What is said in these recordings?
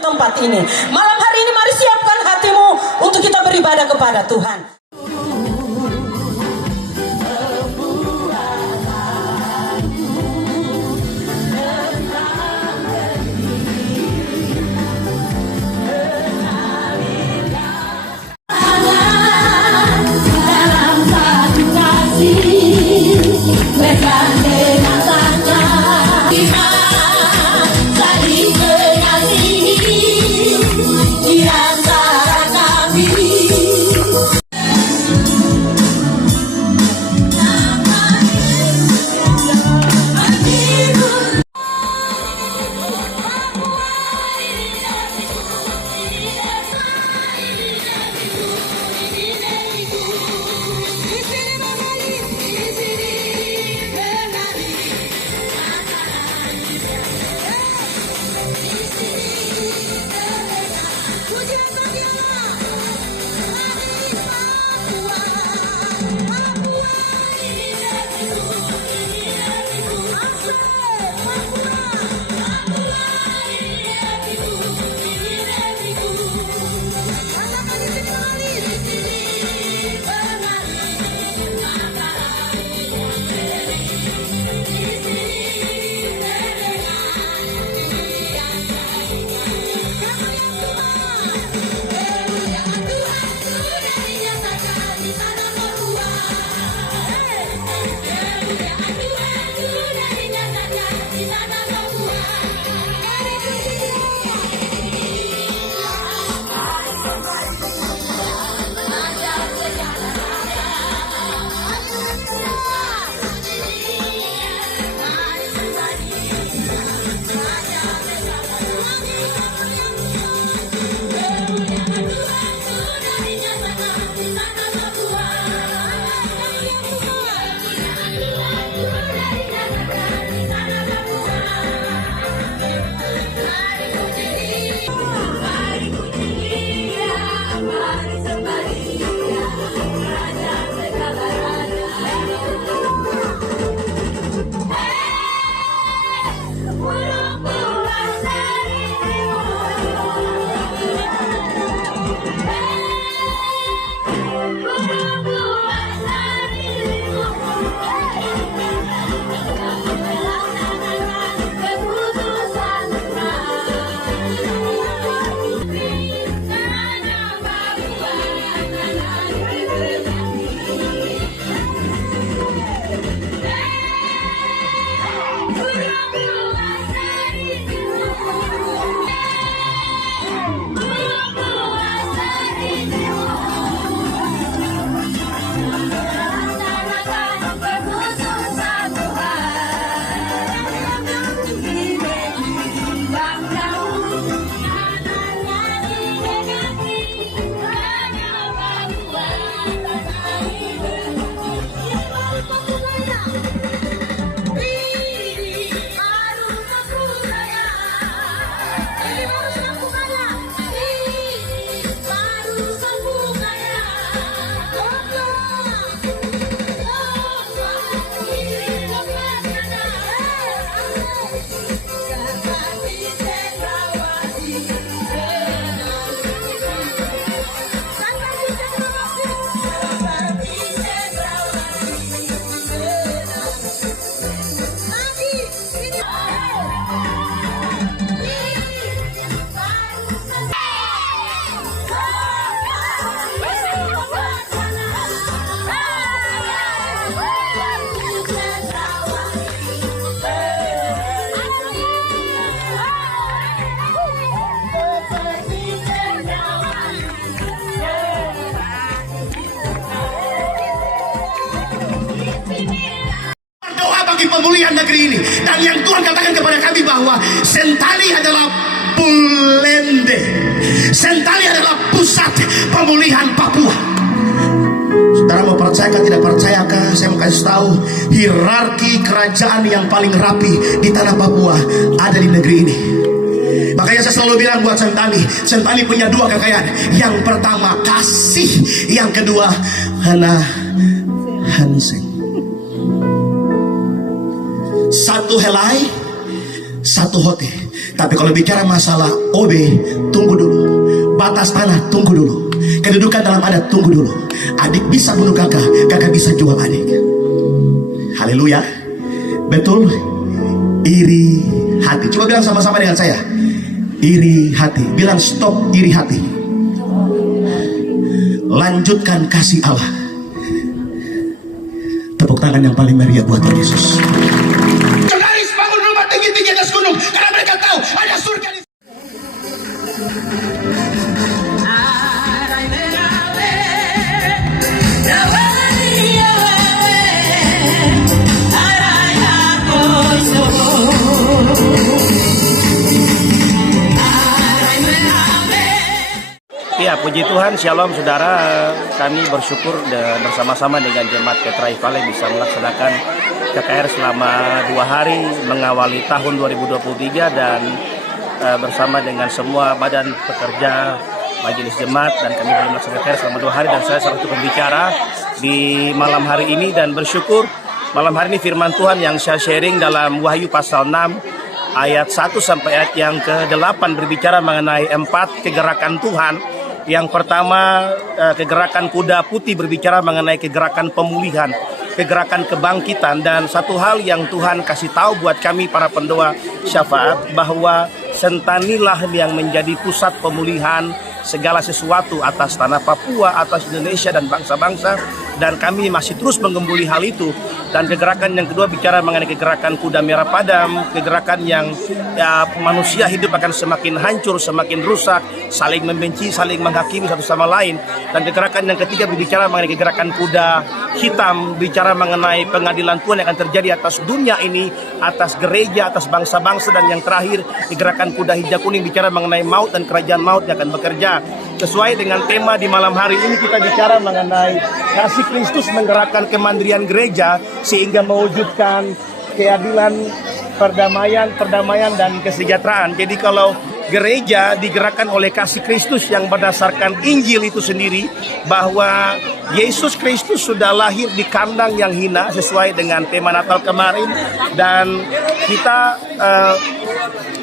tempat ini. Malam hari ini mari siapkan hatimu untuk kita beribadah kepada Tuhan. Pemulihan negeri ini, dan yang Tuhan katakan kepada kami bahwa Sentani adalah Bulende, Sentani adalah pusat pemulihan Papua. Saudara mau percaya tidak percayakah? Saya mau kasih tahu hierarki kerajaan yang paling rapi di tanah Papua ada di negeri ini. Makanya saya selalu bilang buat Sentani, Sentani punya dua kekayaan. Yang pertama kasih, yang kedua Hana Hanseng. Satu helai, satu hote. Tapi kalau bicara masalah OB, tunggu dulu. Batas tanah, tunggu dulu. Kedudukan dalam adat, tunggu dulu. Adik bisa bunuh kakak, kakak bisa jual adik. Haleluya. Betul. Iri hati. Coba bilang sama-sama dengan saya. Iri hati. Bilang stop iri hati. Lanjutkan kasih Allah. Tepuk tangan yang paling meriah buat Yesus. Garis bangun rumah tinggi-tinggi atas gunung, karena mereka tahu ada surga di Ya, puji Tuhan, Shalom saudara. Kami bersyukur bersama-sama dengan Jemaat Petra Ivale bisa melaksanakan KKR selama 2 hari mengawali tahun 2023 dan bersama dengan semua badan pekerja Majelis Jemaat, dan kami boleh melaksanakan KKR selama 2 hari dan saya salah satu pembicara di malam hari ini. Dan bersyukur malam hari ini firman Tuhan yang saya sharing dalam Wahyu pasal 6 ayat 1 sampai ayat yang ke-8 berbicara mengenai 4 kegerakan Tuhan. Yang pertama, kegerakan kuda putih berbicara mengenai kegerakan pemulihan, kegerakan kebangkitan. Dan satu hal yang Tuhan kasih tahu buat kami para pendoa syafaat, bahwa Sentanilah yang menjadi pusat pemulihan segala sesuatu atas tanah Papua, atas Indonesia dan bangsa-bangsa. Dan kami masih terus menggembuli hal itu. Dan kegerakan yang kedua bicara mengenai kegerakan kuda merah padam, kegerakan yang manusia hidup akan semakin hancur, semakin rusak, saling membenci, saling menghakimi satu sama lain. Dan kegerakan yang ketiga berbicara mengenai kegerakan kuda hitam, bicara mengenai pengadilan Tuhan yang akan terjadi atas dunia ini, atas gereja, atas bangsa-bangsa. Dan yang terakhir, kegerakan kuda hijau kuning bicara mengenai maut dan kerajaan maut yang akan bekerja. Sesuai dengan tema di malam hari ini, kita bicara mengenai kasih Kristus menggerakkan kemandirian gereja sehingga mewujudkan keadilan, perdamaian dan kesejahteraan. Jadi kalau gereja digerakkan oleh kasih Kristus yang berdasarkan Injil itu sendiri, bahwa Yesus Kristus sudah lahir di kandang yang hina sesuai dengan tema Natal kemarin, dan kita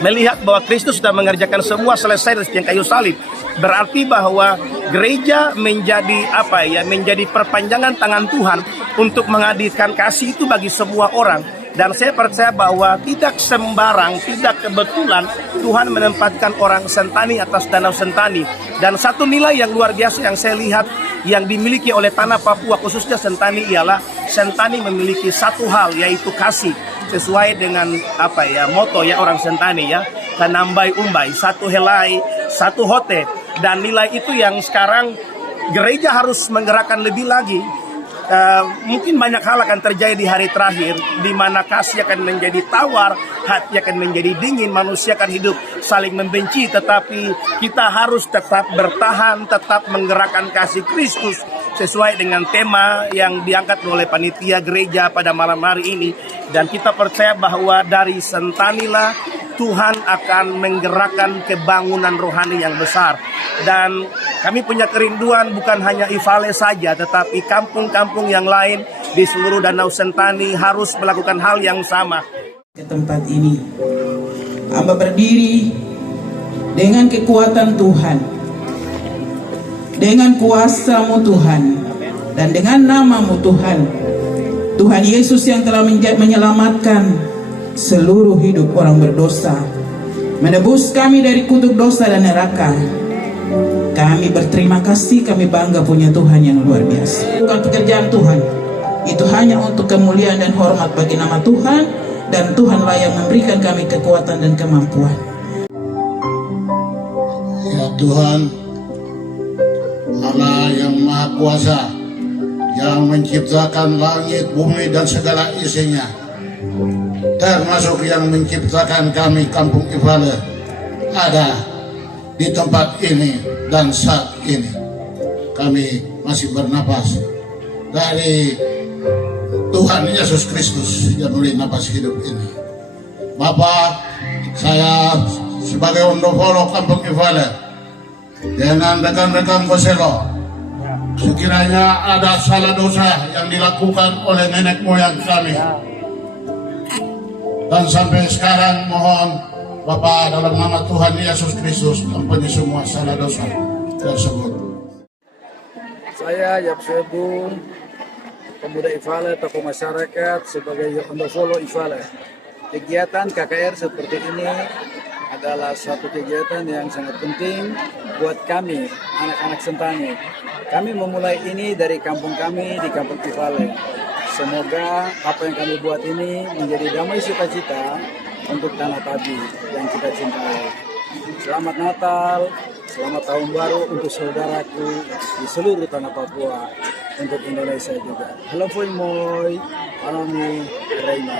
melihat bahwa Kristus sudah mengerjakan semua selesai di kayu salib. Berarti bahwa gereja menjadi menjadi perpanjangan tangan Tuhan untuk menghadirkan kasih itu bagi semua orang. Dan saya percaya bahwa tidak sembarang, tidak kebetulan Tuhan menempatkan orang Sentani atas danau Sentani. Dan satu nilai yang luar biasa yang saya lihat yang dimiliki oleh tanah Papua khususnya Sentani ialah Sentani memiliki satu hal, yaitu kasih. Sesuai dengan moto orang Sentani kanambai umbai, satu helai, satu hote. Dan nilai itu yang sekarang gereja harus menggerakkan lebih lagi. Mungkin banyak hal akan terjadi di hari terakhir, di mana kasih akan menjadi tawar, hati akan menjadi dingin, manusia akan hidup saling membenci. Tetapi kita harus tetap bertahan, tetap menggerakkan kasih Kristus sesuai dengan tema yang diangkat oleh panitia gereja pada malam hari ini. Dan kita percaya bahwa dari Sentanilah Tuhan akan menggerakkan kebangunan rohani yang besar. Dan kami punya kerinduan bukan hanya Ivale saja, tetapi kampung-kampung yang lain di seluruh Danau Sentani harus melakukan hal yang sama. Ke tempat ini, hamba berdiri dengan kekuatan Tuhan, dengan kuasa-Mu Tuhan, dan dengan nama-Mu Tuhan. Tuhan Yesus yang telah menyelamatkan seluruh hidup orang berdosa, menebus kami dari kutuk dosa dan neraka. Kami berterima kasih, kami bangga punya Tuhan yang luar biasa. Bukan pekerjaan Tuhan, itu hanya untuk kemuliaan dan hormat bagi nama Tuhan, dan Tuhanlah yang memberikan kami kekuatan dan kemampuan. Ya Tuhan, Allah yang Maha Kuasa, yang menciptakan langit, bumi dan segala isinya, termasuk yang menciptakan kami kampung Ivale ada di tempat ini. Dan saat ini kami masih bernapas dari Tuhan Yesus Kristus yang memberi napas hidup ini. Bapak, saya sebagai Ondofolo kampung Ivale dengan rekan-rekan Koselo, sekiranya ada salah dosa yang dilakukan oleh nenek moyang kami, dan sampai sekarang mohon Bapa, dalam nama Tuhan Yesus Kristus, ampuni semua salah dosa tersebut. Saya Yapsebu, pemuda Ifale, tokoh masyarakat sebagai Yondofolo Ifale. Kegiatan KKR seperti ini adalah suatu kegiatan yang sangat penting buat kami, anak-anak Sentani. Kami memulai ini dari kampung kami di Kampung Ifale. Semoga apa yang kami buat ini menjadi damai sukacita untuk Tanah Tabi yang kita cintai. Selamat Natal, selamat Tahun Baru untuk saudaraku di seluruh tanah Papua, untuk Indonesia juga. Halo Foy Moy, Alami Reina.